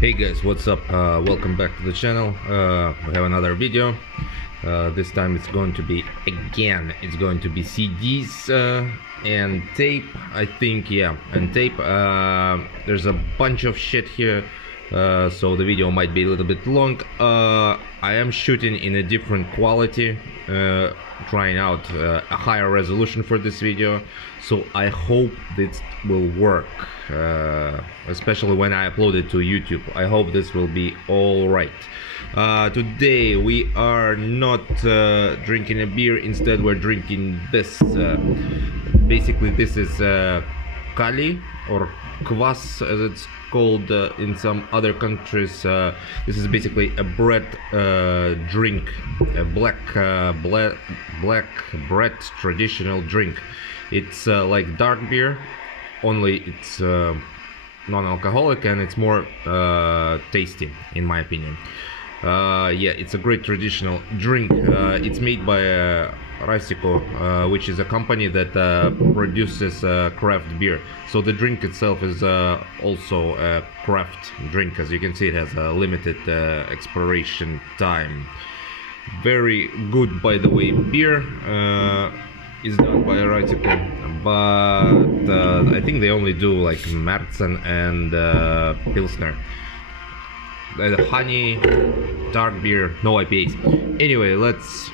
Hey guys, what's up? Welcome back to the channel. We have another video. This time it's going to be CDs and tape, I think. Yeah, and tape. There's a bunch of shit here, so the video might be a little bit long. I am shooting in a different quality, trying out a higher resolution for this video, so I hope this will work, especially when I upload it to YouTube. I hope this will be all right. Today we are not drinking a beer, instead we're drinking this. Basically this is kali, or kvass as it's called in some other countries. This is basically a bread drink, a black bread traditional drink. It's like dark beer, only it's non-alcoholic, and it's more tasty in my opinion. Yeah, it's a great traditional drink. It's made by Rasico, which is a company that produces craft beer. So the drink itself is also a craft drink. As you can see, it has a limited expiration time. Very good, by the way, beer. Is done by Rasico, but I think they only do like Märzen and Pilsner. Honey, dark beer, no IPAs. Anyway, let's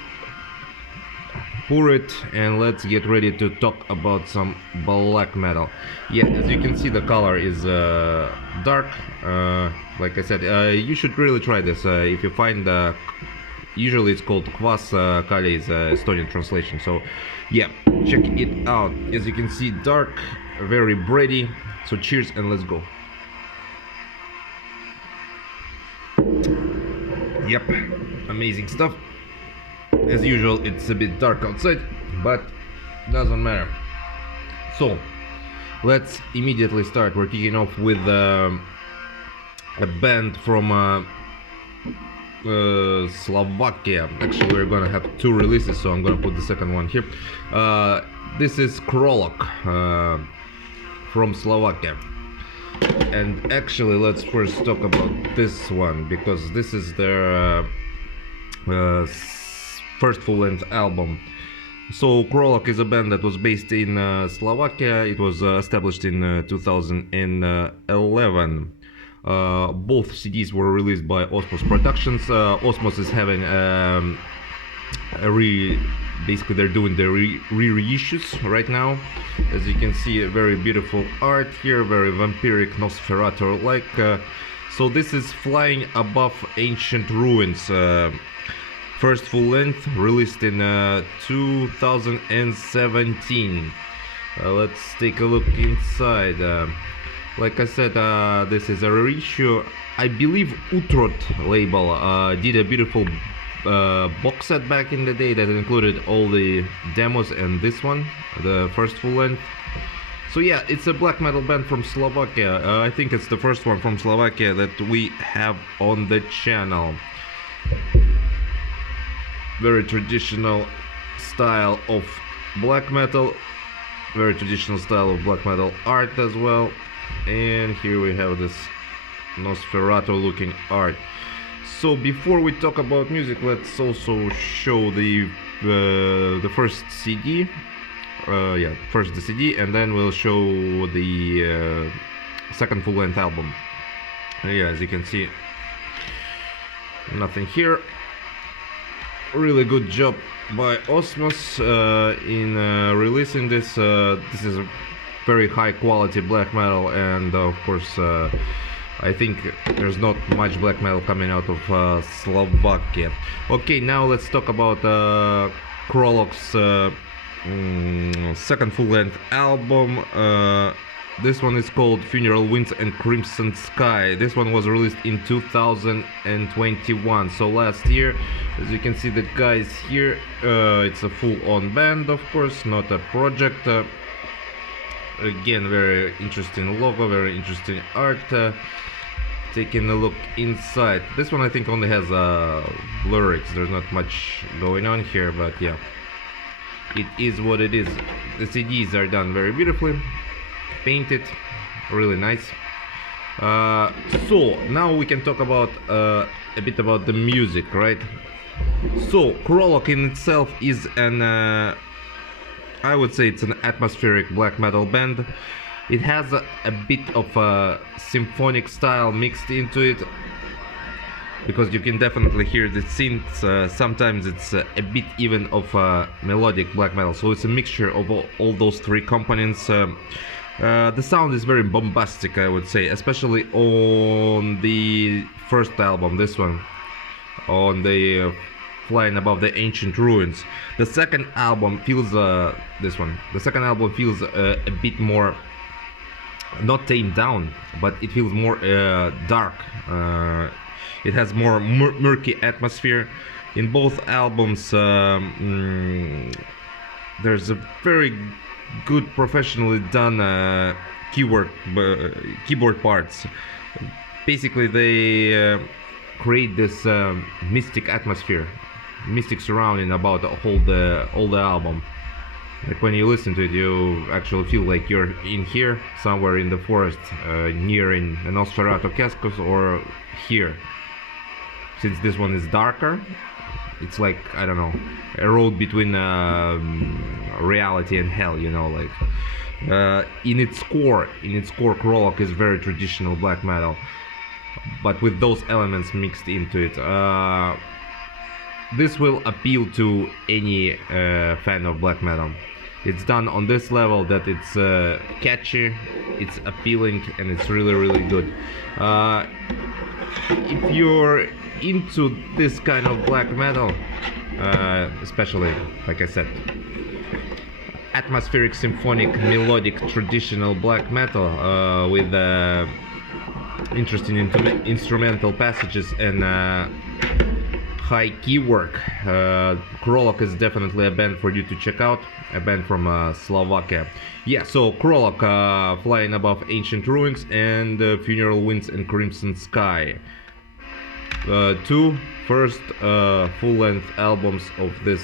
pour it and let's get ready to talk about some black metal. Yeah, as you can see, the color is dark. Like I said, you should really try this. If you find usually it's called kvass, kali is Estonian translation. So yeah, check it out. As you can see, dark, very bready. So cheers and let's go. Yep, amazing stuff. As usual, it's a bit dark outside, but doesn't matter. So let's immediately start. We're kicking off with a band from Slovakia. Actually, we're gonna have two releases, so I'm gonna put the second one here. This is Krolok from Slovakia. And actually, let's first talk about this one, because this is their first full-length album. So Krolok is a band that was based in Slovakia. It was established in 2011. Both CDs were released by Osmos Productions. Osmos is having basically they're doing the reissues right now. As you can see, a very beautiful art here, very vampiric, Nosferatu like. So this is Flying Above Ancient Ruins, first full length, released in 2017. Let's take a look inside. Like I said, this is a reissue. I believe Utrot label did a beautiful box set back in the day that included all the demos and this one, the first full length. So yeah, it's a black metal band from Slovakia. I think it's the first one from Slovakia that we have on the channel. Very traditional style of black metal, very traditional style of black metal art as well. And here we have this Nosferatu looking art. So before we talk about music, let's also show the first CD. Yeah, first the CD, and then we'll show the second full-length album. Yeah, as you can see, nothing here. Really good job by Osmos in releasing this. This is a very high quality black metal, and of course I think there's not much black metal coming out of Slovakia. Okay, now let's talk about Krolok's second full-length album. This one is called Funeral Winds and Crimson Sky. This one was released in 2021, so last year. As you can see, the guys here, it's a full-on band, of course, not a project. Again, very interesting logo, very interesting art. Taking a look inside. This one I think only has lyrics. There's not much going on here, but yeah, it is what it is. The CDs are done very beautifully, painted, really nice. So now we can talk about a bit about the music, right? So Krolok in itself is an I would say it's an atmospheric black metal band. It has a bit of a symphonic style mixed into it, because you can definitely hear the synths. Sometimes it's a bit even of melodic black metal, so it's a mixture of all those three components. The sound is very bombastic, I would say, especially on the first album, this one, on the Flying Above the Ancient Ruins. The second album feels this one. The second album feels a bit more, not tamed down, but it feels more dark. It has more murky atmosphere. In both albums, there's a very good professionally done keyboard parts. Basically, they create this mystic atmosphere, mystic surrounding about all the album. Like when you listen to it, you actually feel like you're in here, somewhere in the forest, near in Nosferatu Cascos, or here. Since this one is darker, it's like, I don't know, a road between reality and hell, you know, like in its core, Krolok is very traditional black metal, but with those elements mixed into it. This will appeal to any fan of black metal. It's done on this level that it's catchy, it's appealing, and it's really good. If you're into this kind of black metal, especially, like I said, atmospheric, symphonic, melodic, traditional black metal with interesting instrumental passages and high key work, Krolok is definitely a band for you to check out. A band from Slovakia. Yeah, so Krolok, Flying Above Ancient Ruins, and Funeral Winds and Crimson Sky. Two first full-length albums of this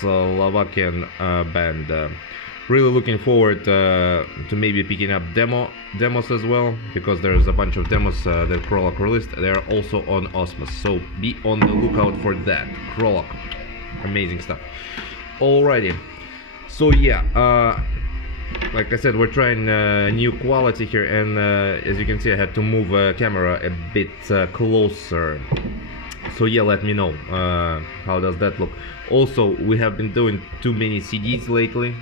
Slovakian band. Really looking forward to maybe picking up demos as well, because there's a bunch of demos that Krolok released. They're also on Osmos, so be on the lookout for that. Krolok, amazing stuff. Alrighty, so yeah, like I said, we're trying new quality here, and as you can see, I had to move camera a bit closer. So yeah, let me know how does that look. Also, we have been doing too many CDs lately.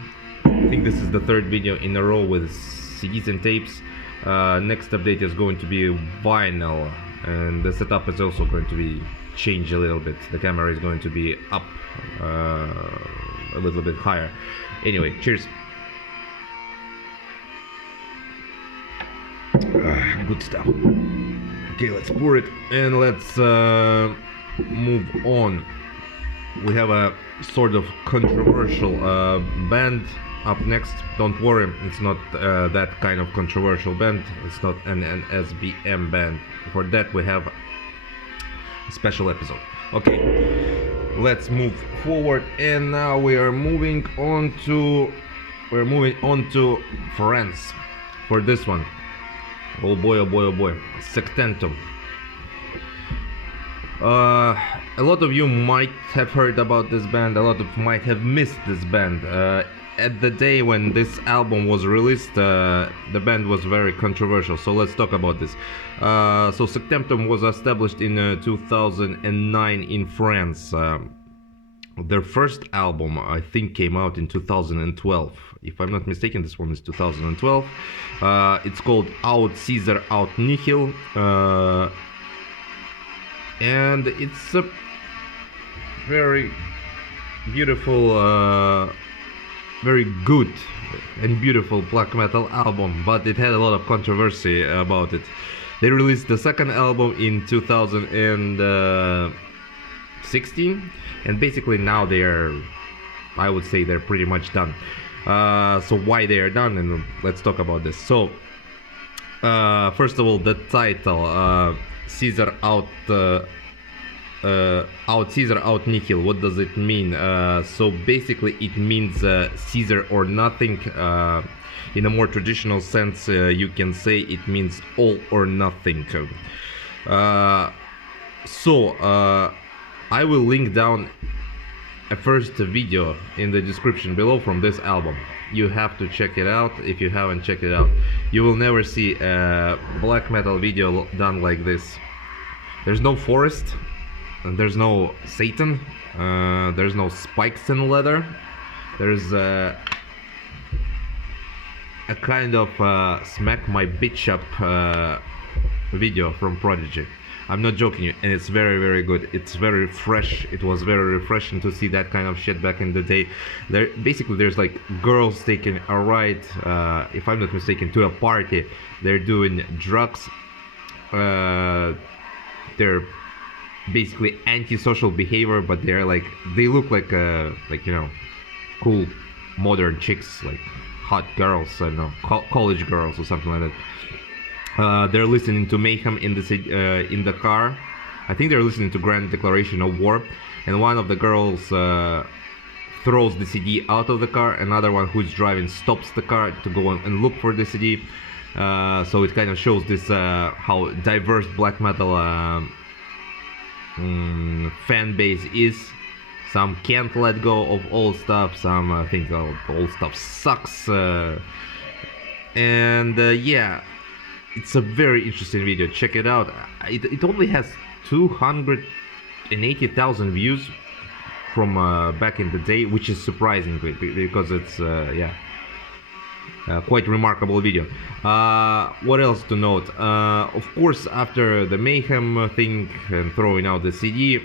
I think this is the third video in a row with CDs and tapes. Next update is going to be vinyl, and the setup is also going to be changed a little bit. The camera is going to be up a little bit higher. Anyway, cheers. Good stuff. Okay, let's pour it and let's move on. We have a sort of controversial band up next. Don't worry, it's not that kind of controversial band. It's not an SBM band. For that we have a special episode. Okay, let's move forward, and now we are moving on to France for this one. Oh boy, Sektemtum. A lot of you might have heard about this band, a lot of might have missed this band. At the day when this album was released, the band was very controversial, so let's talk about this. So Sektemtum was established in 2009 in France. Their first album, I think, came out in 2012. If I'm not mistaken, this one is 2012. It's called Out Caesar, Out Nihil. And it's a very beautiful, very good and beautiful black metal album, but it had a lot of controversy about it. They released the second album in 2016, and basically now I would say they're pretty much done. So why they are done, and let's talk about this. So first of all, the title, Caesar Out out Caesar, out nihil. What does it mean? So basically it means Caesar or nothing. In a more traditional sense, you can say it means all or nothing. I will link down a first video in the description below from this album. You have to check it out if you haven't checked it out. You will never see a black metal video done like this. There's no forest, and there's no Satan, there's no spikes in leather. There's a kind of smack my bitch up video from Prodigy. I'm not joking you, and it's very, very good. It's very fresh. It was very refreshing to see that kind of shit back in the day. There's like girls taking a ride, if I'm not mistaken, to a party. They're doing drugs. They're basically antisocial behavior, but they look like you know, cool modern chicks, like hot girls, I don't know, college girls or something like that. They're listening to Mayhem in the car. I think they're listening to Grand Declaration of War, and one of the girls throws the CD out of the car. Another one who's driving stops the car to go and look for the CD. So it kind of shows this how diverse black metal fan base is. Some can't let go of old stuff, some think old stuff sucks, yeah, it's a very interesting video. Check it out. It only has 280,000 views from back in the day, which is surprising because it's quite remarkable video. What else to note? Of course, after the Mayhem thing and throwing out the CD,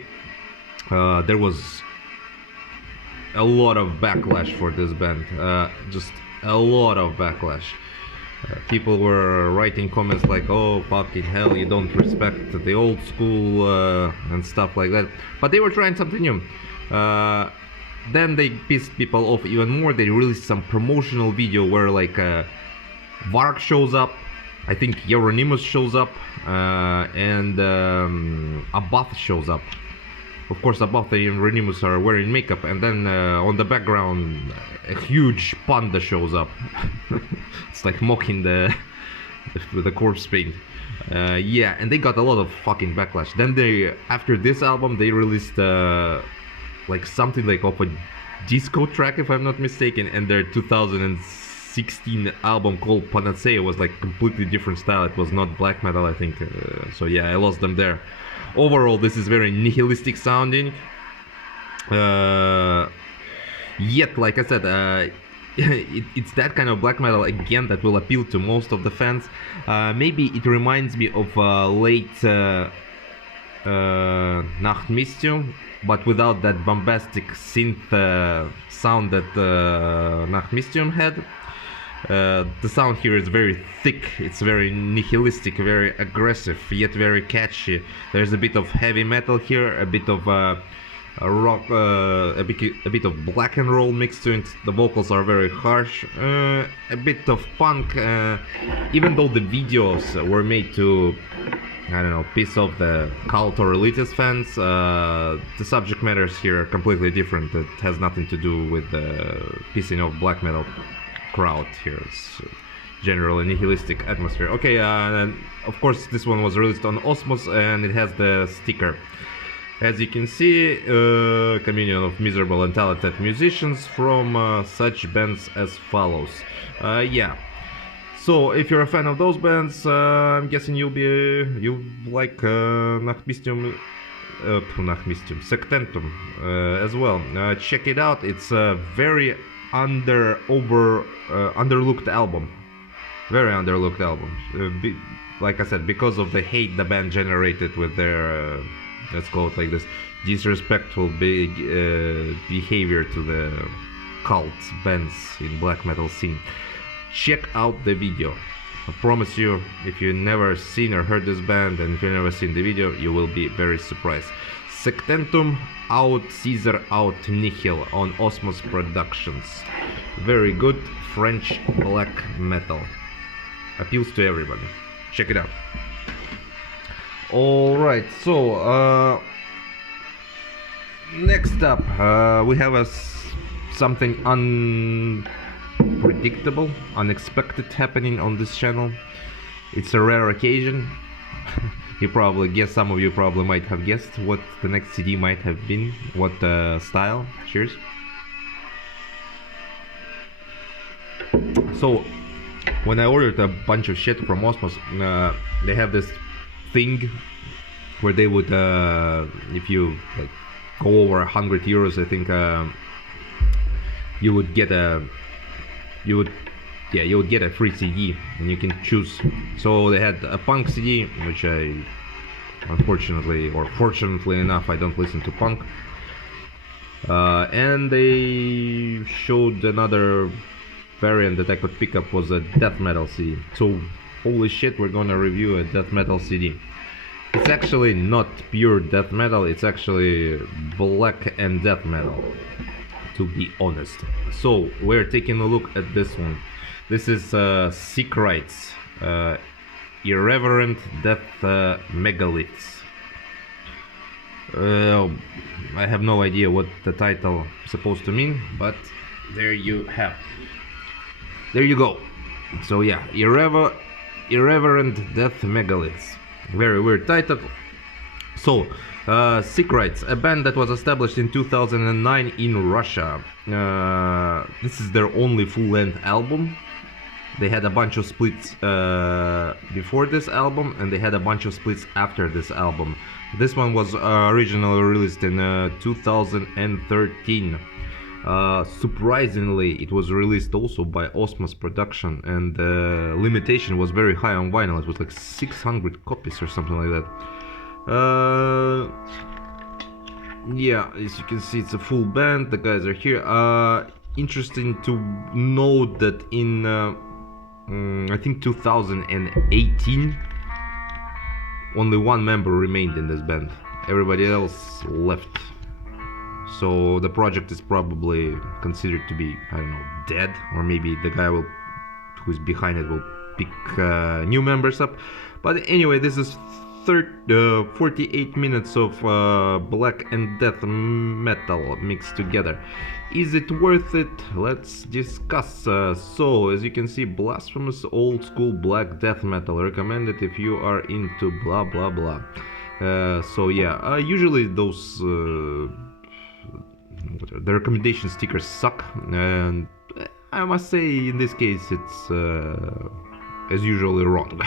there was a lot of backlash for this band. Just a lot of backlash. People were writing comments like, oh fucking hell, you don't respect the old school and stuff like that. But they were trying something new. Then they pissed people off even more. They released some promotional video where like Varg shows up, I think Euronymous shows up, and Abath shows up. Of course, Abath and Euronymous are wearing makeup, and then on the background a huge panda shows up. It's like mocking the corpse paint. Yeah, and they got a lot of fucking backlash. Then after this album, they released like something like of a disco track, if I'm not mistaken, and their 2016 album called Panacea was like completely different style. It was not black metal, I think. So yeah, I lost them there. Overall, this is very nihilistic sounding. Yet, like I said, it's that kind of black metal again that will appeal to most of the fans. Maybe it reminds me of late Nachtmystium, but without that bombastic synth sound that Nachtmystium had. The sound here is very thick, it's very nihilistic, very aggressive, yet very catchy. There's a bit of heavy metal here, a bit of rock, a bit of black and roll mixed to it. The vocals are very harsh, a bit of punk, even though the videos were made to, I don't know, piss off the cult or elitist fans. The subject matters here are completely different. It has nothing to do with pissing off black metal crowd here. It's generally nihilistic atmosphere. Okay, and of course this one was released on Osmos, and it has the sticker. As you can see, communion of miserable and talented musicians from such bands as follows. Yeah. So if you're a fan of those bands, I'm guessing you'll like Nachtmystium, Sektemtum as well. Check it out. It's a very underlooked album. Very underlooked album. Like I said, because of the hate the band generated with their, let's call it like this, disrespectful behavior to the cult bands in black metal scene. Check out the video. I promise you, if you've never seen or heard this band, and if you've never seen the video, you will be very surprised. Sektemtum, out Caesar, out Nihil on Osmos Productions. Very good French black metal. Appeals to everybody. Check it out. Alright, so next up, we have something unpredictable, unexpected happening on this channel. It's a rare occasion. You probably guessed, some of you probably might have guessed what the next CD might have been, what style. Cheers. So, when I ordered a bunch of shit from Osmos, they have this thing where they would, if you like, go over 100 euros, I think you would get a free CD, and you can choose. So they had a punk CD, which I, unfortunately or fortunately enough, I don't listen to punk. And they showed another variant that I could pick up, was a death metal CD. So holy shit, we're gonna review a death metal CD. It's actually not pure death metal, it's actually black and death metal, to be honest. So we're taking a look at this one. This is Sickrites, Irreverent Death Megaliths. I have no idea what the title is supposed to mean, but there you have. There you go. So yeah, Irreverent Death Megaliths. Very weird title. So, Sickrites, a band that was established in 2009 in Russia. This is their only full-length album. They had a bunch of splits before this album, and they had a bunch of splits after this album. This one was originally released in 2013. Surprisingly, it was released also by Osmos Production, and the limitation was very high on vinyl. It was like 600 copies or something like that. Yeah, as you can see, it's a full band. The guys are here. Interesting to note that in I think 2018, only one member remained in this band. Everybody else left. So the project is probably considered to be, I don't know, dead, or maybe the guy who's behind it will pick new members up. But anyway, this is 48 minutes of black and death metal mixed together. Is it worth it? Let's discuss. So, as you can see, blasphemous old school black death metal, recommended if you are into blah blah blah. So yeah, usually those the recommendation stickers suck, and I must say in this case it's as usually wrong.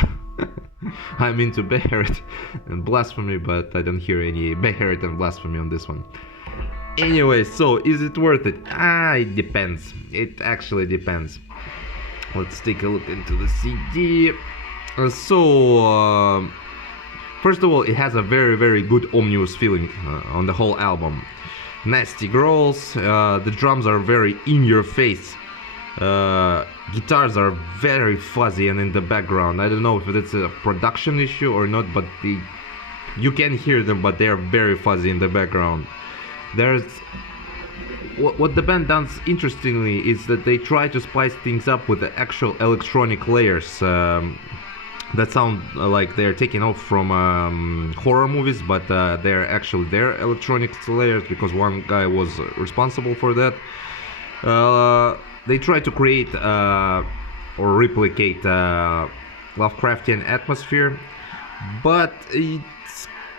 I'm into Beherit and blasphemy, but I don't hear any Beherit and blasphemy on this one. Anyway, so is it worth it? It depends. It actually depends. Let's take a look into the CD. First of all, it has a very, very good ominous feeling on the whole album. Nasty growls, the drums are very in your face. Guitars are very fuzzy and in the background. I don't know if it's a production issue or not, but you can hear them, but they are very fuzzy in the background. There's what the band does interestingly is that they try to spice things up with the actual electronic layers that sound like they're taken off from horror movies, but they're actually their electronic layers, because one guy was responsible for that. They try to create or replicate Lovecraftian atmosphere, but it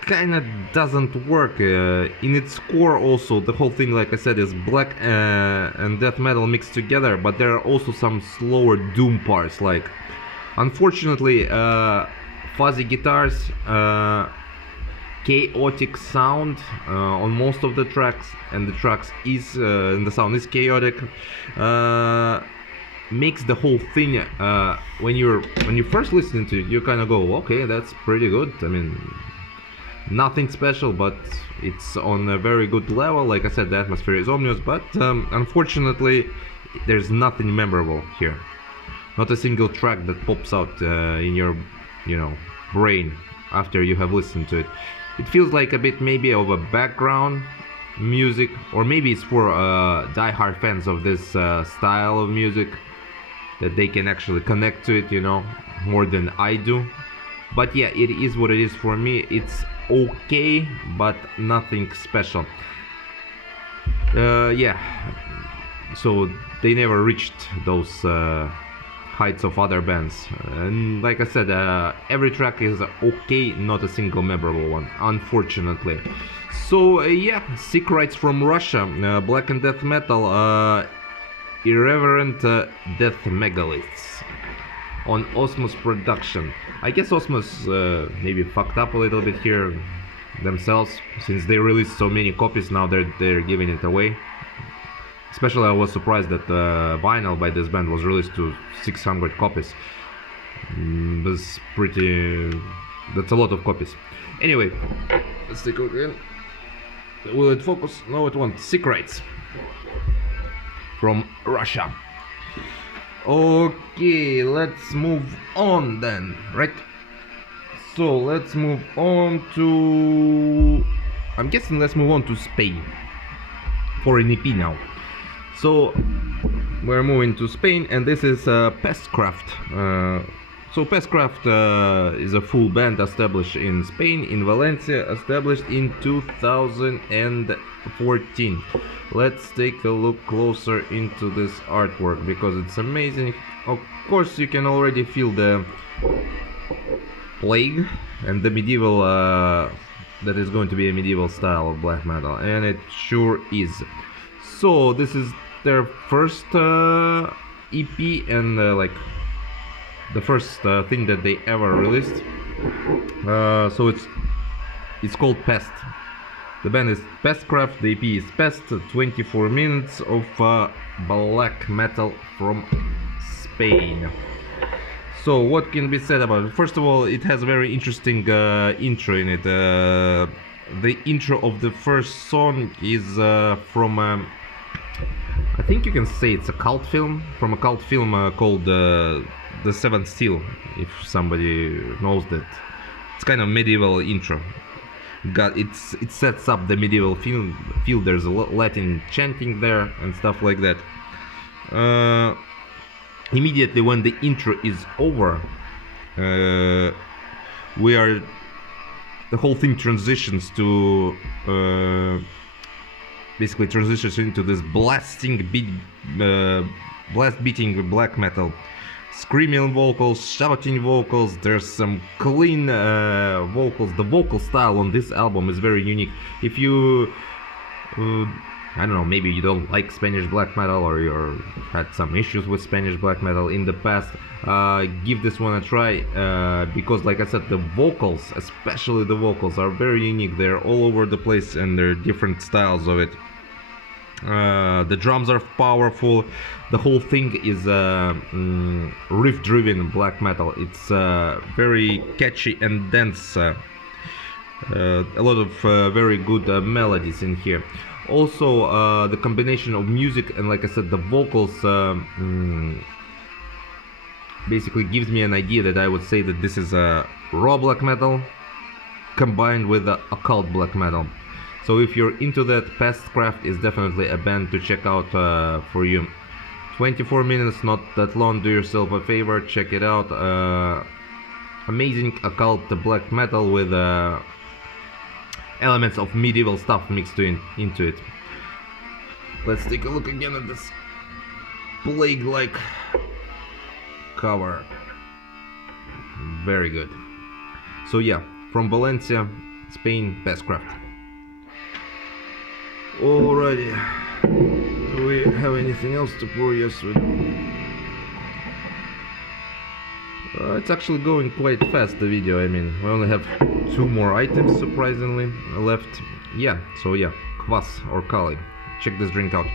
kind of doesn't work. In its core also, the whole thing, like I said, is black and death metal mixed together, but there are also some slower doom parts, like, unfortunately, fuzzy guitars, chaotic sound on most of the tracks, and the tracks is and the sound is chaotic, makes the whole thing when you first listen to it, you kind of go, okay, that's pretty good. I mean, nothing special, but it's on a very good level. Like I said, the atmosphere is ominous, but unfortunately there's nothing memorable here. Not a single track that pops out in your brain after you have listened to it. It feels like a bit maybe of a background music, or maybe it's for die-hard fans of this style of music, that they can actually connect to it, more than I do. But yeah, it is what it is for me. It's okay, but nothing special. Yeah, so they never reached those heights of other bands, and like I said, every track is okay, not a single memorable one, unfortunately. So yeah, Sickrites from Russia, black and death metal, irreverent death megaliths on Osmos production. I guess Osmos maybe fucked up a little bit here themselves, since they released so many copies. Now they're giving it away. Especially I was surprised that vinyl by this band was released to 600 copies. That's a lot of copies. Anyway, let's take a look again. Will it focus? No, it won't. Sickrites from Russia. Okay, let's move on then, right? So let's move on to... I'm guessing let's move on to Spain for an EP now. So we're moving to Spain, and this is Pestcraft. So Pestcraft is a full band established in Spain, in Valencia, established in 2014. Let's take a look closer into this artwork because it's amazing. Of course, you can already feel the plague and the medieval, that is going to be a medieval style of black metal, and it sure is. So this is their first EP, and like the first thing that they ever released. So it's called Pest. The band is Pestcraft, the EP is Pest, 24 minutes of black metal from Spain. So what can be said about it? First of all, it has a very interesting intro in it. The intro of the first song is from I think you can say it's a cult film, from a cult film called The Seventh Seal, if somebody knows that. It's kind of medieval intro. It sets up the medieval feel. There's a Latin chanting there and stuff like that. Immediately when the intro is over, the whole thing transitions to basically transitions into this blast beating black metal, screaming vocals, shouting vocals. There's some clean vocals. The vocal style on this album is very unique. If you I don't know, maybe you don't like Spanish black metal, or you had some issues with Spanish black metal in the past, give this one a try, because like I said, the vocals, especially the vocals, are very unique. They're all over the place, and there are different styles of it. The drums are powerful. The whole thing is riff driven black metal. It's very catchy and dense. A lot of very good melodies in here. Also, the combination of music and, like I said, the vocals basically gives me an idea that I would say that this is a raw black metal combined with occult black metal. So if you're into that, Pestcraft is definitely a band to check out for you. 24 minutes, not that long. Do yourself a favor, check it out. Amazing occult black metal with elements of medieval stuff mixed into it. Let's take a look again at this plague-like cover. Very good. So yeah, from Valencia, Spain, Pestcraft. Alrighty. Do we have anything else to pour? Yes, we do. It's actually going quite fast, the video. I mean, we only have 2 more items, surprisingly, left. Yeah, so yeah, kvass or kali. Check this drink out.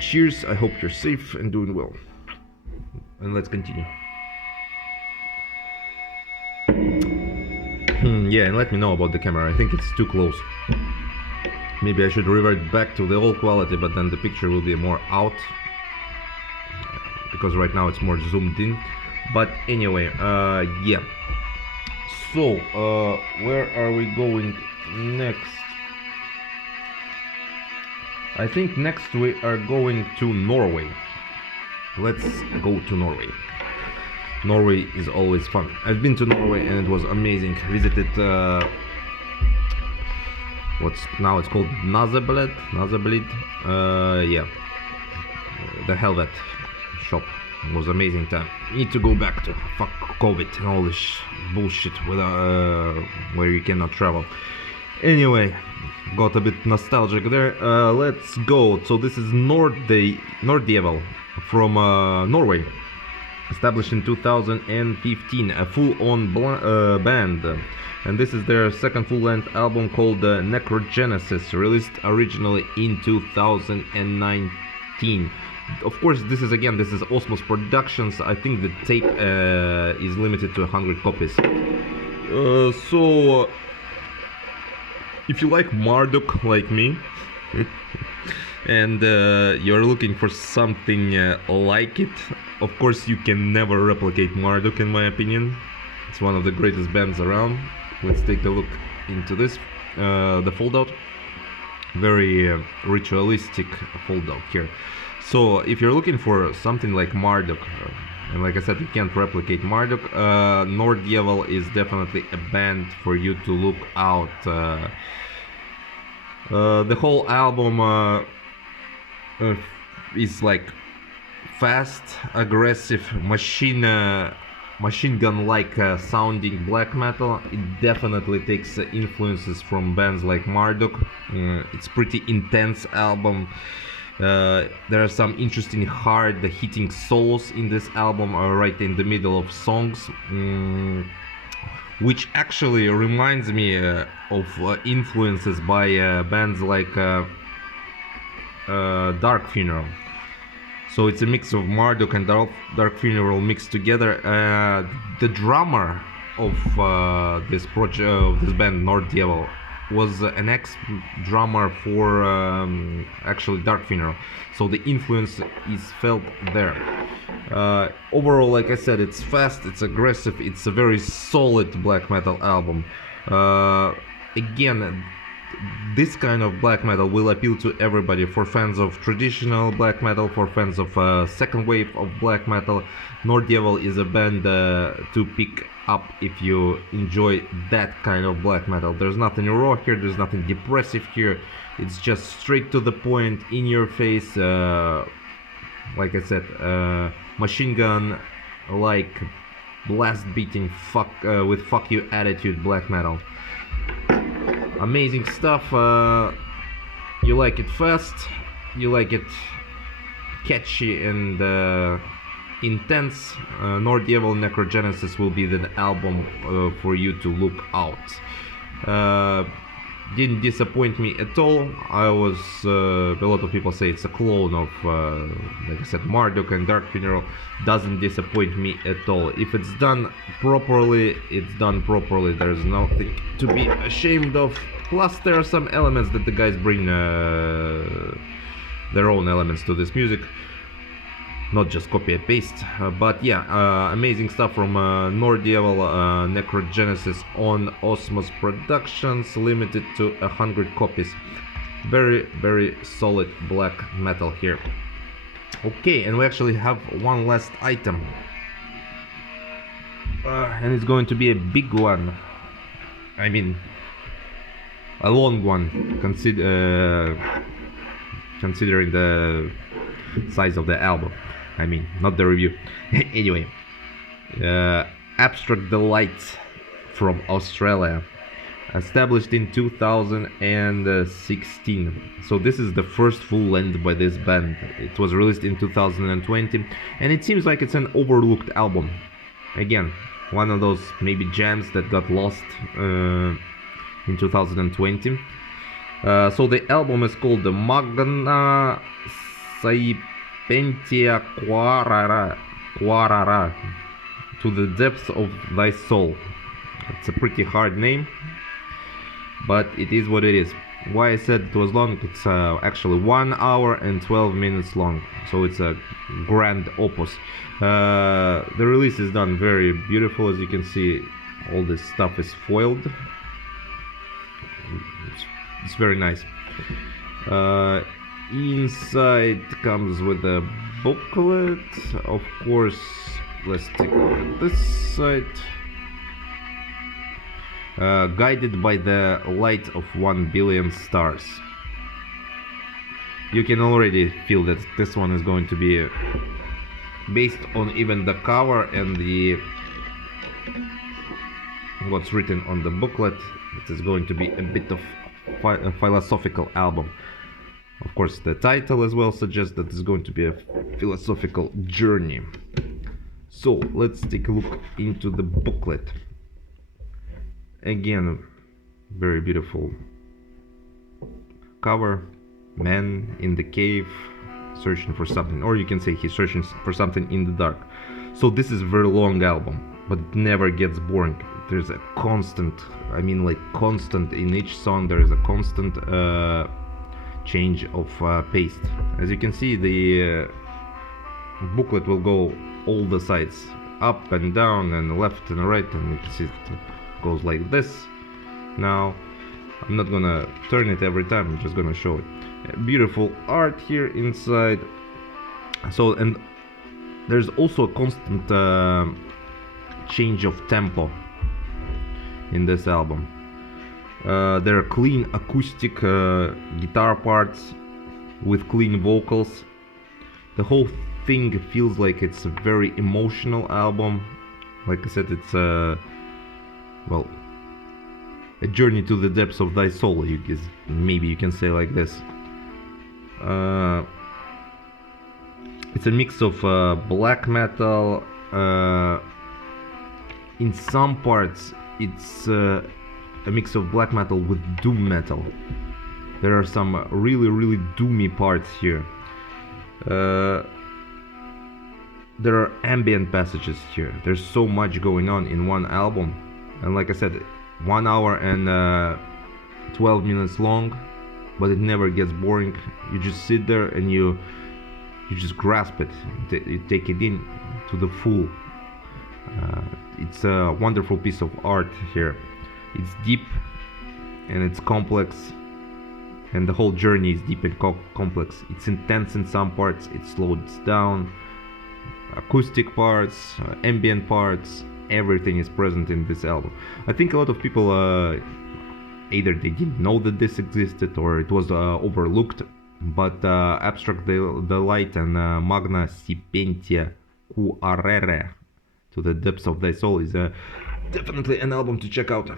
Cheers, I hope you're safe and doing well. And let's continue. Yeah, and let me know about the camera. I think it's too close. Maybe I should revert back to the old quality, but then the picture will be more out, because right now it's more zoomed in. But anyway, yeah. So, where are we going next? I think next we are going to Norway. Let's go to Norway. Norway is always fun. I've been to Norway and it was amazing. Visited what's now it's called Nazablet. Yeah, the Helvet shop was amazing time. Need to go back to fuck COVID and all this bullshit with where you cannot travel. Anyway, got a bit nostalgic there. Let's go. So this is Nordjevel from Norway, established in 2015, a full-on band, and this is their second full-length album called Necrogenesis, released originally in 2019. Of course, this is Osmos Productions. I think the tape is limited to 100 copies. So if you like Marduk like me, and you're looking for something like it, of course you can never replicate Marduk, in my opinion. It's one of the greatest bands around. Let's take a look into this, the foldout. Very ritualistic foldout here. So if you're looking for something like Marduk, and like I said, you can't replicate Marduk, Nordjevel is definitely a band for you to look out. The whole album is like fast, aggressive, machine gun-like sounding black metal. It definitely takes influences from bands like Marduk. It's pretty intense album. There are some interesting hard hitting solos in this album, right in the middle of songs, which actually reminds me of influences by bands like Dark Funeral. So it's a mix of Marduk and Dark Funeral mixed together. The drummer of this band, Nordjevel, was an ex-drummer for actually Dark Funeral, so the influence is felt there. Overall, like I said, it's fast, it's aggressive, it's a very solid black metal album. Again, this kind of black metal will appeal to everybody. For fans of traditional black metal, for fans of second wave of black metal, Nordjevel is a band to pick up if you enjoy that kind of black metal. There's nothing raw here, there's nothing depressive here. It's just straight to the point, in your face, like I said, machine gun like blast beating with fuck you attitude black metal. Amazing stuff. You like it fast, you like it catchy and intense. Nordjevel Necrogenesis will be the album for you to look out. Didn't disappoint me at all. I was a lot of people say it's a clone of like I said, Marduk and Dark Funeral. Doesn't disappoint me at all. If it's done properly, it's done properly. There's nothing to be ashamed of. Plus there are some elements that the guys bring their own elements to this music, not just copy and paste. But yeah, amazing stuff from Nordjevel, Necrogenesis on Osmos Productions, limited to 100 copies. Very, very solid black metal here. Okay, and we actually have one last item, and it's going to be a big one. I mean, a long one, considering the size of the album. I mean, not the review. Anyway, Abstract Delight from Australia, established in 2016. So this is the first full length by this band. It was released in 2020, and it seems like it's an overlooked album. Again, one of those maybe gems that got lost in 2020. So the album is called the Magna Saipentia Quarara, to the depths of thy soul. It's a pretty hard name, but it is what it is. Why I said it was long, it's actually 1 hour and 12 minutes long, so it's a grand opus. The release is done very beautiful. As you can see, all this stuff is foiled. It's very nice. Inside comes with a booklet, of course. Let's take a look at this side. guided by the light of 1 billion stars. You can already feel that this one is going to be based on even the cover and the what's written on the booklet. It is going to be a bit of a philosophical album. Of course, the title as well suggests that it's going to be a philosophical journey. So let's take a look into the booklet. Again, very beautiful cover. Man in the cave searching for something, or you can say he's searching for something in the dark. So this is a very long album, but it never gets boring. There's a constant, I mean like constant, in each song there is a constant change of pace. As you can see, the booklet will go all the sides, up and down and left and right, and you can see it goes like this. Now I'm not gonna turn it every time, I'm just gonna show it. Beautiful art here inside. So, and there's also a constant change of tempo in this album. There are clean acoustic guitar parts with clean vocals. The whole thing feels like it's a very emotional album. Like I said, it's well, a journey to the depths of thy soul, maybe you can say like this. It's a mix of black metal. In some parts it's a mix of black metal with doom metal. There are some really doomy parts here. There are ambient passages here. There's so much going on in one album, and like I said, 1 hour and 12 minutes long, but it never gets boring. You just sit there and you just grasp it, you take it in to the full. It's a wonderful piece of art here. It's deep and it's complex, and the whole journey is deep and complex. It's intense in some parts, it slows down. Acoustic parts, ambient parts, everything is present in this album. I think a lot of people either they didn't know that this existed or it was overlooked, but Abstract Delight and Magna Sipentia Cuarere, To the Depths of Thy Soul, is definitely an album to check out.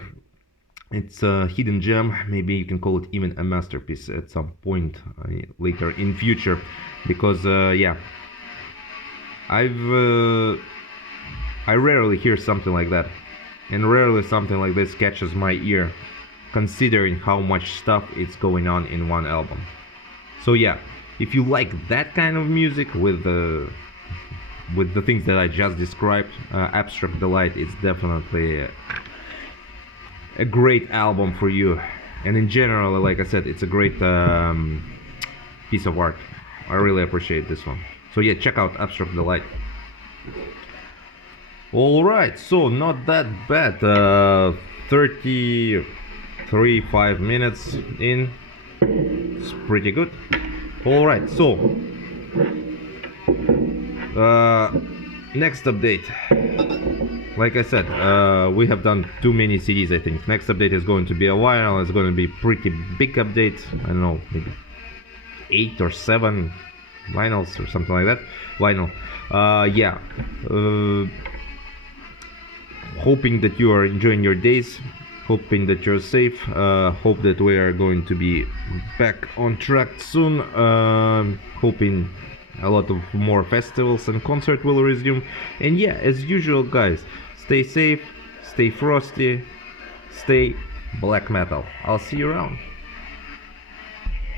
It's a hidden gem, maybe you can call it even a masterpiece at some point later in future, because yeah, I rarely hear something like that, and rarely something like this catches my ear, considering how much stuff is going on in one album. So yeah, if you like that kind of music with the things that I just described, Abstract Delight is definitely a great album for you. And in general, like I said, it's a great piece of art. I really appreciate this one. So yeah, check out Abstract Delight. Alright, so not that bad. 5 minutes in. It's pretty good. Alright, so next update. Like I said, we have done too many CDs, I think. Next update is going to be a vinyl. It's going to be pretty big update. I don't know, maybe 8 or 7 vinyls or something like that. Vinyl. Yeah. Hoping that you are enjoying your days. Hoping that you're safe. Hope that we are going to be back on track soon. Hoping a lot of more festivals and concerts will resume. And yeah, as usual, guys, stay safe, stay frosty, stay black metal. I'll see you around.